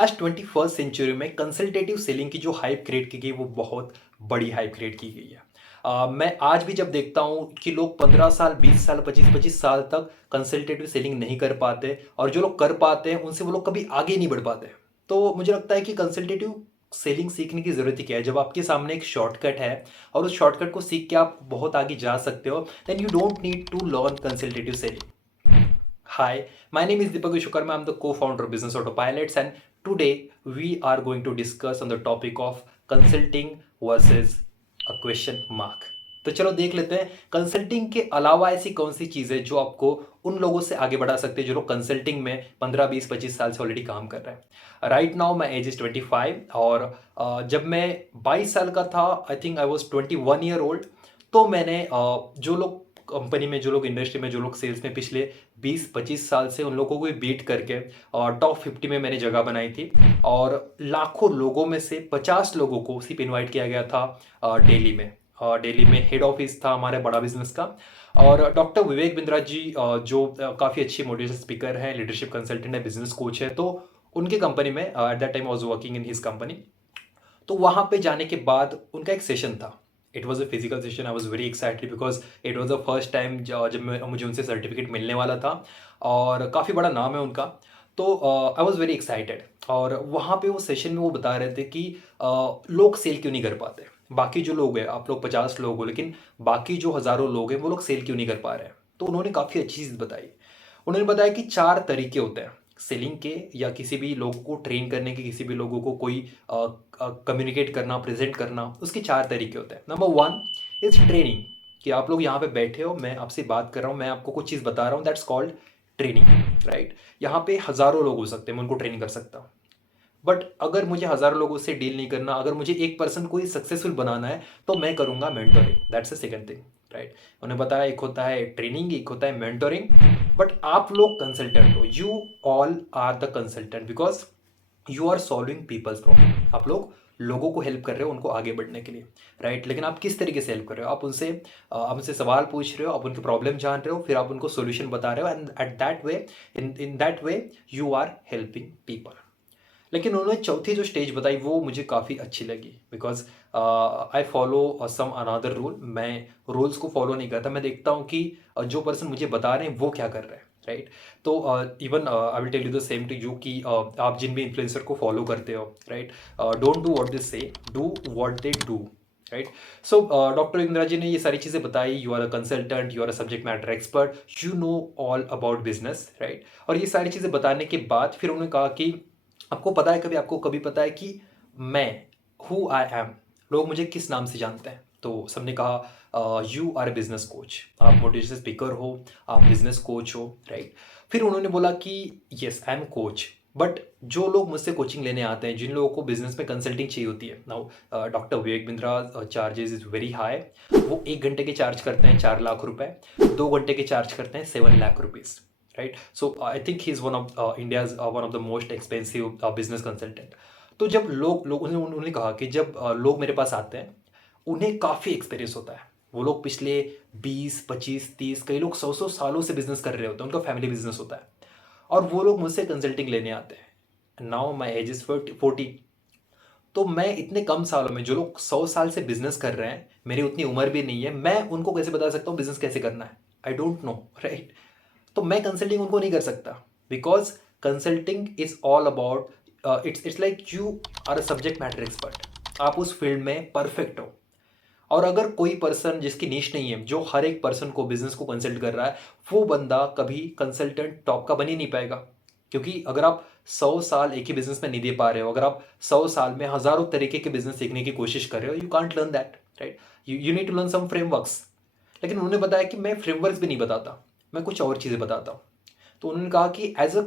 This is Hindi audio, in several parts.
आज 21st सेंचुरी में कंसल्टेटिव सेलिंग की जो हाइप क्रिएट की गई वो बहुत बड़ी हाइप क्रिएट की गई है। मैं आज भी जब देखता हूँ कि लोग 15 साल 20 साल 25-25 साल तक कंसल्टेटिव सेलिंग नहीं कर पाते और जो लोग कर पाते हैं उनसे वो लोग कभी आगे नहीं बढ़ पाते। तो मुझे लगता है कि कंसल्टेटिव सेलिंग सीखने की ज़रूरत ही क्या है जब आपके सामने एक शॉर्टकट है और उस शॉर्टकट को सीख के आप बहुत आगे जा सकते हो। Then you don't need to learn consultative selling. Hi, my name is Deepak Vishwakarma. I'm the co-founder of Business Autopilots, and today we are going to discuss on the topic of consulting versus a question mark. तो चलो देख लेते हैं कंसल्टिंग के अलावा ऐसी कौन सी चीज़ है जो आपको उन लोगों से आगे बढ़ा सकते हैं जो लोग कंसल्टिंग में 15 20 25 साल से ऑलरेडी काम कर रहे हैं। Right now my age is 25 और जब मैं 22 साल का था, I think I was 21 year old. तो मैंने जो लोग कंपनी में, जो लोग इंडस्ट्री में, जो लोग सेल्स में पिछले 20-25 साल से, उन लोगों को भी बीट करके टॉप 50 में मैंने जगह बनाई थी। और लाखों लोगों में से 50 लोगों को सिर्फ इनवाइट किया गया था दिल्ली में। दिल्ली में हेड ऑफिस था हमारे बड़ा बिजनेस का। और डॉक्टर विवेक बिंद्रा जी जो काफ़ी अच्छी मोटिवेशन स्पीकर हैं, लीडरशिप कंसल्टेंट है, बिजनेस कोच है, तो उनकी कंपनी में at that time I was working in his company. तो वहाँ पे जाने के बाद उनका एक सेशन था। It was a physical session. I was very excited because it was the first time जब मुझे उनसे सर्टिफिकेट मिलने वाला था और काफ़ी बड़ा नाम है उनका। तो आई वॉज वेरी एक्साइटेड। और वहाँ पे वो सेशन में वो बता रहे थे कि लोग सेल क्यों नहीं कर पाते। बाकी जो लोग हैं, आप लोग 50 लोग हो, लेकिन बाकी जो हज़ारों लोग हैं वो लोग सेल क्यों नहीं कर पा रहे हैं। तो उन्होंने काफ़ी अच्छी चीज़ बताई। उन्होंने बताया कि 4 तरीके होते हैं सेलिंग के, या किसी भी लोगों को ट्रेन करने के, किसी भी लोगों को कोई कम्युनिकेट करना, प्रेजेंट करना, उसके 4 तरीके होते हैं। नंबर 1 इज ट्रेनिंग, कि आप लोग यहाँ पे बैठे हो, मैं आपसे बात कर रहा हूँ, मैं आपको कुछ चीज़ बता रहा हूँ, दैट्स कॉल्ड ट्रेनिंग। राइट, यहाँ पे हज़ारों लोग हो सकते हैं, मैं उनको ट्रेन कर सकता हूँ। बट अगर मुझे हज़ारों लोगों से डील नहीं करना, अगर मुझे एक पर्सन को ही सक्सेसफुल बनाना है, तो मैं करूँगा mentoring. That's the second thing. Right, उन्हें बताया एक होता है ट्रेनिंग, एक होता है मेंटोरिंग। बट आप लोग कंसल्टेंट हो, you all are the consultant because you are solving people's problem. आप लोग लोगों को हेल्प कर रहे हो उनको आगे बढ़ने के लिए। राइट, लेकिन आप किस तरीके से हेल्प कर रहे हो? आप उनसे सवाल पूछ रहे हो, आप उनकी प्रॉब्लम जान रहे हो, फिर आप उनको सोल्यूशन बता रहे हो, and at that way, in that way you are helping people. लेकिन उन्होंने चौथी जो स्टेज बताई वो मुझे काफ़ी अच्छी लगी because I follow some another rule. मैं रूल्स को फॉलो नहीं करता, मैं देखता हूँ कि जो पर्सन मुझे बता रहे हैं वो क्या कर रहे हैं। राइट, तो even I will tell you the same to you कि आप जिन भी इन्फ्लुएंसर को फॉलो करते हो, right, don't do what they say, do what they do. Right, so doctor Indira ji ने ये सारी चीज़ें बताई। You are a consultant, you are a subject matter expert, you know all about business. Right, और ये सारी चीज़ें बताने के बाद फिर उन्होंने कहा कि आपको कभी पता है कि मैं हु आई एम, लोग मुझे किस नाम से जानते हैं? तो सबने कहा you are a business coach, आप मोटिवेशनल स्पीकर हो, आप बिजनेस कोच हो। राइट, फिर उन्होंने बोला कि yes I am coach, but जो लोग मुझसे कोचिंग लेने आते हैं, जिन लोगों को बिजनेस में कंसल्टिंग चाहिए होती है, now doctor Vivek Bindra charges is very high. वो 1 घंटे के चार्ज करते हैं 4 लाख रुपए, 2 घंटे के चार्ज करते हैं 7 lakh rupees. Right, so I think he is one of India's one of the most expensive business consultant. तो जब लोग लोग उन्होंने कहा कि जब लोग मेरे पास आते हैं, उन्हें काफ़ी एक्सपीरियंस होता है। वो लोग पिछले 20 25 30, कई लोग 100 100 सालों से बिजनेस कर रहे होते हैं, उनका फैमिली बिजनेस होता है, और वो लोग मुझसे कंसल्टिंग लेने आते हैं। Now my age is 40। तो मैं इतने कम सालों में, जो लोग 100 साल से बिजनेस कर रहे हैं, मेरी उतनी उम्र भी नहीं है, मैं उनको कैसे बता सकता हूँ बिजनेस कैसे करना है? I don't know. राइट, तो मैं कंसल्टिंग उनको नहीं कर सकता because consulting is all about, it's like you are a subject matter expert, आप उस फील्ड में परफेक्ट हो। और अगर कोई पर्सन जिसकी नीश नहीं है, जो हर एक पर्सन को, बिजनेस को कंसल्ट कर रहा है, वो बंदा कभी कंसल्टेंट टॉप का बन ही नहीं पाएगा। क्योंकि अगर आप 100 साल एक ही बिजनेस में नहीं दे पा रहे हो, अगर आप 100 साल में हजारों तरीके के बिजनेस सीखने की कोशिश कर रहे हो, you can't learn that. Right, you need to learn some frameworks. लेकिन उन्होंने बताया कि मैं फ्रेमवर्क्स भी नहीं बताता, मैं कुछ और चीज़ें बताता हूँ। तो उन्होंने कहा कि as a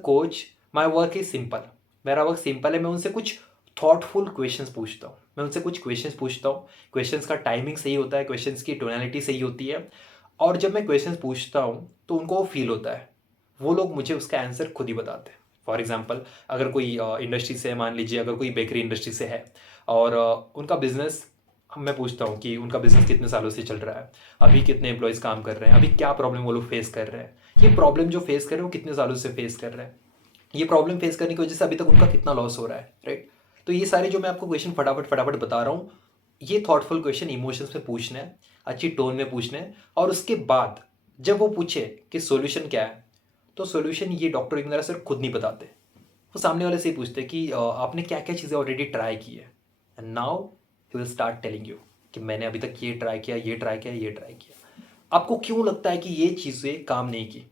coach my work is simple. मेरा वर्क सिंपल है, मैं उनसे कुछ थॉटफुल क्वेश्चंस पूछता हूँ, मैं उनसे कुछ क्वेश्चंस पूछता हूँ। क्वेश्चंस का टाइमिंग सही होता है, क्वेश्चंस की टोनैलिटी सही होती है, और जब मैं क्वेश्चंस पूछता हूँ तो उनको वो फील होता है, वो लोग मुझे उसका आंसर खुद ही बताते हैं। फॉर एग्जाम्पल, अगर कोई इंडस्ट्री से है, मान लीजिए अगर कोई बेकरी इंडस्ट्री से है, और उनका बिजनेस, मैं पूछता हूँ कि उनका बिजनेस कितने सालों से चल रहा है, अभी कितने एम्प्लॉयज़ काम कर रहे हैं, अभी क्या प्रॉब्लम वो लोग फेस कर रहे हैं, ये प्रॉब्लम जो फेस कर रहे हैं वो कितने सालों से फेस कर रहे हैं। ये प्रॉब्लम फेस करने की वजह से अभी तक उनका कितना लॉस हो रहा है, राइट? तो ये सारे जो मैं आपको क्वेश्चन फटाफट फटाफट बता रहा हूँ, ये थॉटफुल क्वेश्चन इमोशंस में पूछना है, अच्छी टोन में पूछना है, और उसके बाद जब वो पूछे कि सॉल्यूशन क्या है, तो सॉल्यूशन ये डॉक्टर विंद्रा सर खुद नहीं बताते। वो सामने वाले से ही पूछते कि आपने क्या क्या चीज़ें ऑलरेडी ट्राई की है, and now he will start telling you कि मैंने अभी तक ये ट्राई किया, ये ट्राई किया, ये ट्राई किया। आपको क्यों लगता है कि ये चीज़ें काम नहीं की,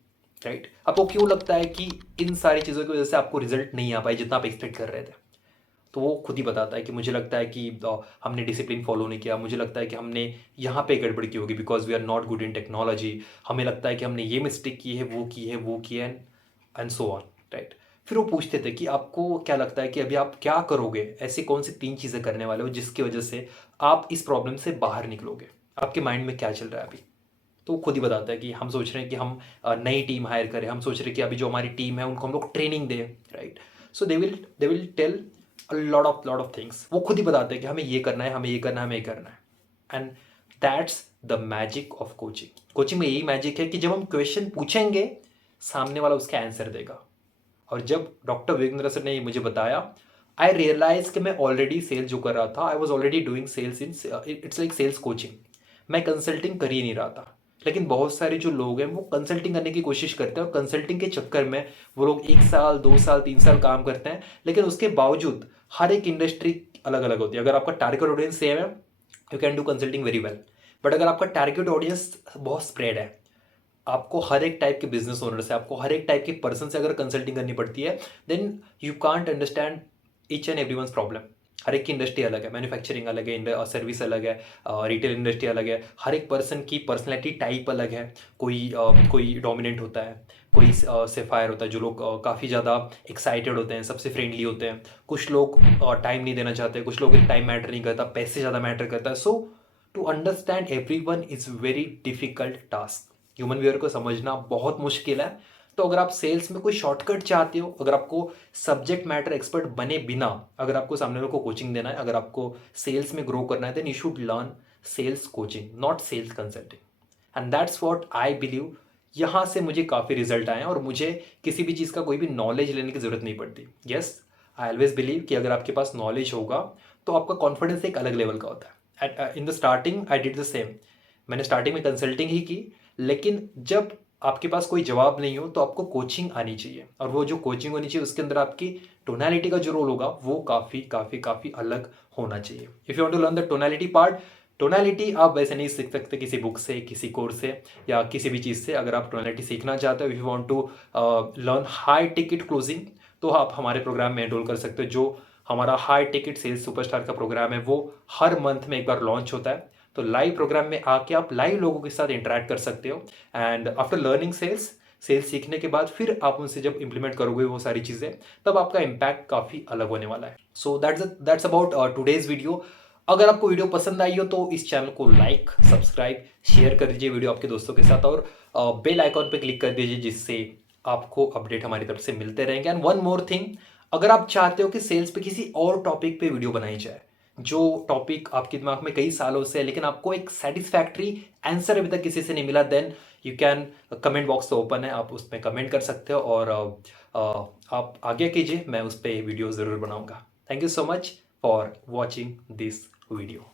राइट? आपको क्यों लगता है कि इन सारी चीज़ों की वजह से आपको रिजल्ट नहीं आ पाए जितना आप एक्सपेक्ट कर रहे थे? तो वो खुद ही बताता है कि मुझे लगता है कि हमने डिसिप्लिन फॉलो नहीं किया, मुझे लगता है कि हमने यहाँ पे गड़बड़ की होगी because we are not good in technology, हमें लगता है कि हमने ये मिस्टेक की है, वो की है, वो की है, एंड सो ऑन, राइट? फिर वो पूछते थे कि आपको क्या लगता है कि अभी आप क्या करोगे, ऐसी कौन सी 3 चीज़ें करने वाले हो जिसकी वजह से आप इस प्रॉब्लम से बाहर निकलोगे? आपके माइंड में क्या चल रहा है अभी? तो वो खुद ही बताता है कि हम सोच रहे हैं कि हम नई टीम हायर करें, हम सोच रहे हैं कि अभी जो हमारी टीम है उनको हम लोग ट्रेनिंग दें, right? So they will tell a lot of things. वो खुद ही बताते हैं कि हमें ये करना है, हमें ये करना है, हमें ये करना है, and that's the magic of coaching. Coaching में यही मैजिक है कि जब हम क्वेश्चन पूछेंगे, सामने वाला उसका आंसर देगा। और जब डॉक्टर विवेक सर ने ये मुझे बताया, आई रियलाइज कि मैं ऑलरेडी सेल्स जो कर रहा था, I was already doing sales in, it's like sales coaching. मैं कंसल्टिंग कर ही नहीं रहा था, लेकिन बहुत सारे जो लोग हैं वो कंसल्टिंग करने की कोशिश करते हैं, और कंसल्टिंग के चक्कर में वो लोग 1 साल 2 साल 3 साल काम करते हैं, लेकिन उसके बावजूद हर एक इंडस्ट्री अलग अलग होती है। अगर आपका टारगेट ऑडियंस सेम है, you can do consulting very well. But अगर आपका टारगेट ऑडियंस बहुत स्प्रेड है, आपको हर एक टाइप के बिजनेस ओनर से, आपको हर एक टाइप के पर्सन से अगर कंसल्टिंग करनी पड़ती है, then you can't understand each and everyone's problem. हर एक की इंडस्ट्री अलग है, मैन्युफैक्चरिंग अलग है, सर्विस अलग है, रिटेल इंडस्ट्री अलग है, हर एक पर्सन की पर्सनैलिटी टाइप अलग है। कोई डोमिनेंट होता है, कोई सेफायर होता है, जो लोग काफ़ी ज़्यादा एक्साइटेड होते हैं, सबसे फ्रेंडली होते हैं। कुछ लोग टाइम नहीं देना चाहते, कुछ लोग टाइम मैटर नहीं करता, पैसे ज़्यादा मैटर करता है। So to understand every one is very difficult task. Human behaviour को समझना बहुत मुश्किल है। तो अगर आप सेल्स में कोई शॉर्टकट चाहते हो, अगर आपको सब्जेक्ट मैटर एक्सपर्ट बने बिना, अगर आपको सामने वालों को कोचिंग देना है, अगर आपको सेल्स में ग्रो करना है, then you should learn sales coaching, not sales consulting. And that's what I believe. यहाँ से मुझे काफ़ी रिजल्ट आए हैं, और मुझे किसी भी चीज़ का कोई भी नॉलेज लेने की ज़रूरत नहीं पड़ती। यस, आई ऑलवेज बिलीव कि अगर आपके पास नॉलेज होगा तो आपका कॉन्फिडेंस एक अलग लेवल का होता है। In the starting I did the same. मैंने स्टार्टिंग में कंसल्टिंग ही की, लेकिन जब आपके पास कोई जवाब नहीं हो तो आपको कोचिंग आनी चाहिए, और वो जो कोचिंग होनी चाहिए उसके अंदर आपकी टोनालिटी का जो रोल होगा वो काफ़ी काफ़ी काफ़ी अलग होना चाहिए। If you want to learn the tonality part, tonality आप वैसे नहीं सीख सकते किसी बुक से, किसी कोर्स से, या किसी भी चीज़ से। अगर आप टोनालिटी सीखना चाहते हो, if you want to learn high ticket closing, तो आप हमारे प्रोग्राम में एनरोल कर सकते हो। जो हमारा हाई टिकट सेल्स सुपरस्टार का प्रोग्राम है, वो हर मंथ में एक बार लॉन्च होता है। तो लाइव प्रोग्राम में आके आप लाइव लोगों के साथ इंटरेक्ट कर सकते हो, and after learning sales, sales सीखने के बाद फिर आप उनसे जब इंप्लीमेंट करोगे वो सारी चीज़ें, तब आपका इम्पैक्ट काफ़ी अलग होने वाला है। So that's about today's video. अगर आपको वीडियो पसंद आई हो तो इस चैनल को लाइक, सब्सक्राइब, शेयर कर दीजिए वीडियो आपके दोस्तों के साथ, और बेल आइकॉन पे क्लिक कर दीजिए, जिससे आपको अपडेट हमारी तरफ से मिलते रहेंगे। एंड वन मोर थिंग, अगर आप चाहते हो कि सेल्स पे किसी और टॉपिक पे वीडियो बनाई जाए, जो टॉपिक आपके दिमाग में कई सालों से है लेकिन आपको एक सेटिस्फैक्ट्री आंसर अभी तक किसी से नहीं मिला, then you can, comment box तो ओपन है, आप उसमें कमेंट कर सकते हो, और आप आगे कीजिए, मैं उस पर वीडियो ज़रूर बनाऊंगा। Thank you so much for watching this video.